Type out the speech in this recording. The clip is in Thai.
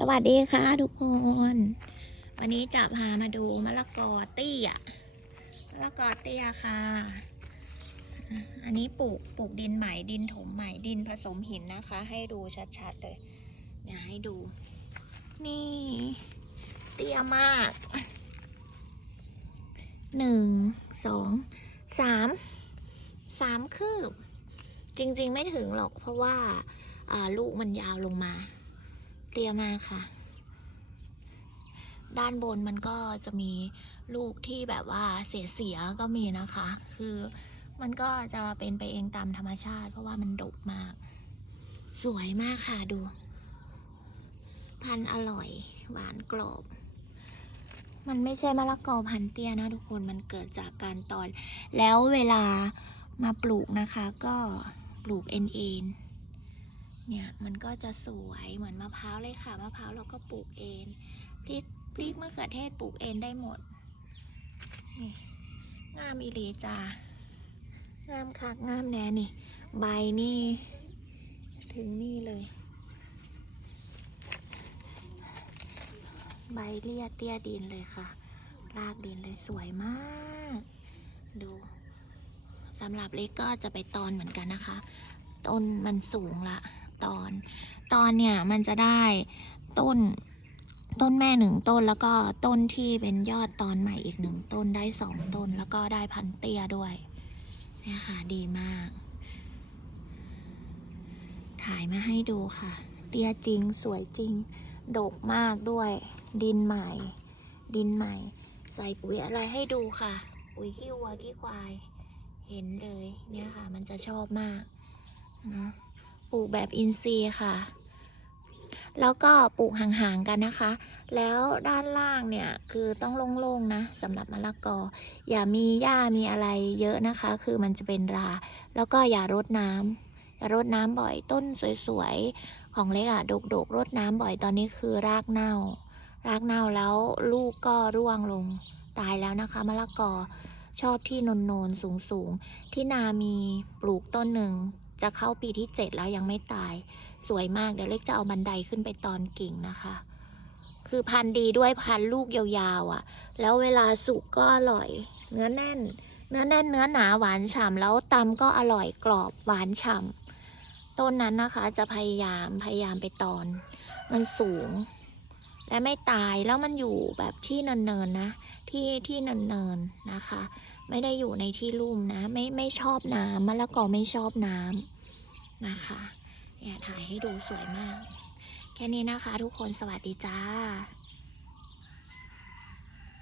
สวัสดีค่ะทุกคน วันนี้จะพามาดูมะละกอเตี้ยมะละกอเตี้ยค่ะ อันนี้ปลูกปลูกดินใหม่ดินถมใหม่ดินผสมหินนะคะ ให้ดูชัดๆเลยเดี๋ยวให้ดู นี่ เตี้ยมากหนึ่งสองสามสามคืบ จริงๆไม่ถึงหรอกเพราะว่าลูกมันยาวลงมา เตี้ยมากค่ะ ด้านบนมันก็จะมีลูกที่แบบว่าเสียเสียๆก็มีนะคะ คือมันก็จะเป็นไปเองตามธรรมชาติ เพราะว่ามันดกมาก สวยมากค่ะดู พันอร่อย หวานกรอบ มันไม่ใช่มะละกอพันเตี้ยนะทุกคนมันเกิดจากการตอน แล้วเวลามาปลูกนะคะ ก็ปลูกเอ็นเอ็น เนี่ยมันก็จะสวยเหมือนมะพร้าวเลยค่ะมะพร้าวเราก็ปลูกเองพริกพริกมะเขือเทศปลูกเองได้หมดนี่งามอีหลีจ้างามคักงามแน่นี่ ใบนี่ ถึงนี่เลย ใบเลียดเตี้ยดินเลยค่ะ รากดินเลยสวยมาก ดูสำหรับเล็กก็จะไปตอนเหมือนกันนะคะ ต้นมันสูงละ ตอน ตอนเนี่ยมันจะได้ต้นต้นแม่หนึ่งต้นแล้วก็ต้นที่เป็นยอดตอนใหม่อีกหนึ่งต้นได้สองต้น แล้วก็ได้พันเตี้ยด้วยเนี่ยค่ะดีมาก ถ่ายมาให้ดูค่ะ เตี้ยจริงสวยจริง ดกมากด้วย ดินใหม่ ดินใหม่ ใส่ปุ๋ยอะไรให้ดูค่ะ ปุ๋ยขี้วัวขี้ควาย เห็นเลยเนี่ยค่ะ มันจะชอบมากนะ ปลูกแบบอินทรีย์ค่ะ แล้วก็ปลูกห่างๆกันนะคะ แล้วด้านล่างเนี่ยคือต้องโล่งๆนะสำหรับมะละกอ อย่ามีหญ้ามีอะไรเยอะนะคะ คือมันจะเป็นรา แล้วก็อย่ารดน้ำอย่ารดน้ำบ่อยต้นสวยๆ ของเล็กอะดกๆรดน้ำบ่อยตอนนี้คือรากเน่า รากเน่าแล้วลูกก็ร่วงลงตายแล้วนะคะมะละกอชอบที่นนนนสูงสูงๆที่นามีปลูกต้นหนึ่ง จะเข้าปีที่เจ็ดแล้วยังไม่ตาย สวยมากเดี๋ยวเล็กจะเอาบันไดขึ้นไปตอนกิ่งนะคะ คือพันธุ์ดีด้วยพันธุ์ลูกยาวๆอะ่ะ แล้วเวลาสุกก็อร่อย เนื้อแน่น เนื้อแน่นเนื้อหนาหวานฉ่ำแล้วตำก็อร่อยกรอบหวานฉ่ำต้นนั้นนะคะจะพยายามพยายามไปตอน มันสูง และไม่ตายแล้วมันอยู่แบบที่เนินๆนะ ที่ที่เนินๆนะคะ ไม่ได้อยู่ในที่ลุ่มนะ ไม่ไม่ชอบน้ำมะละกอไม่ชอบน้ำนะคะเนี่ยถ่ายให้ดูสวยมาก แค่นี้นะคะทุกคนสวัสดีจ้า